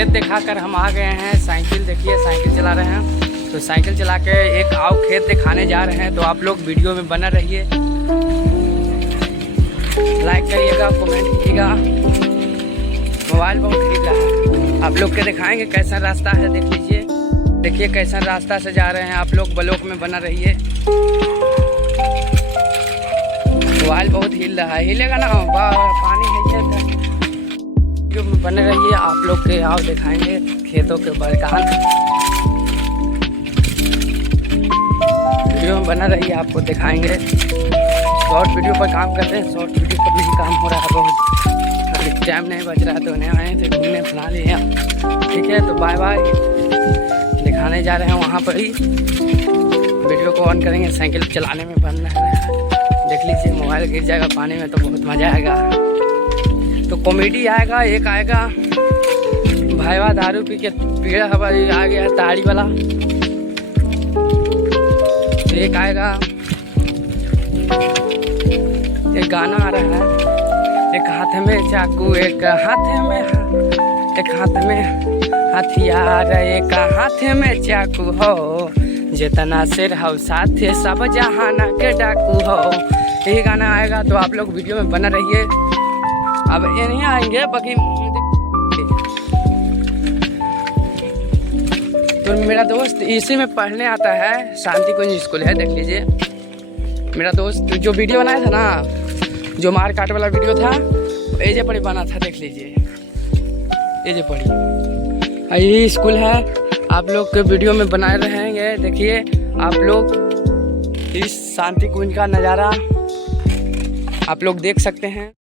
खेत दिखाकर हम आ गए हैं। साइकिल देखिए, साइकिल चला रहे हैं। तो साइकिल चला के एक आओ खेत दिखाने जा रहे हैं। तो आप लोग वीडियो में बना रहिए, लाइक करिएगा, कमेंट कीजिएगा। मोबाइल बहुत ठीक है, आप लोग के दिखाएंगे कैसा रास्ता है। देख लीजिए, देखिए कैसा रास्ता से जा रहे हैं। आप लोग ब्लॉग में बना रहिए। मोबाइल बहुत हिल रहा है, हिलेगा ना, पानी है वीडियो में बने रहिए। आप लोग के आओ दिखाएंगे खेतों के बरकान। वीडियो में बना रहिए, आपको दिखाएंगे। शॉर्ट वीडियो पर काम करते हैं, शॉर्ट वीडियो पर नहीं काम हो रहा है, बहुत अभी टाइम नहीं बच रहा। तो उन्हें आए थे घूमने फिरा लिए, ठीक है। तो बाय बाय, दिखाने जा रहे हैं वहाँ पर ही। वीडियो को ऑन करेंगे, साइकिल चलाने में बन रहा है। देख लीजिए, मोबाइल गिर जाएगा पानी में तो बहुत मज़ा आएगा। तो कॉमेडी आएगा, एक आएगा भाईवा दारू पी के पीड़ा हमारी आ गया है ताड़ी वाला। एक आएगा, एक गाना आ रहा है, एक हाथ में चाकू, एक हाथ में हथियार, एक हाथ में चाकू हो, जितना सिर हो साथे सब जहाना के डाकू हो। यही गाना आएगा। तो आप लोग वीडियो में बना रहिए। अब ये नहीं आएंगे बाकी। तो मेरा दोस्त इसी में पढ़ने आता है, शांति कुंज स्कूल है, देख लीजिए। मेरा दोस्त जो वीडियो बनाया था ना, जो मार काट वाला वीडियो था, एजे पड़ी बना था, देख लीजिए, एजे पड़ी। यही स्कूल है, आप लोग के वीडियो में बनाए रहेंगे। देखिए आप लोग इस शांति कुंज का नज़ारा आप लोग देख सकते हैं।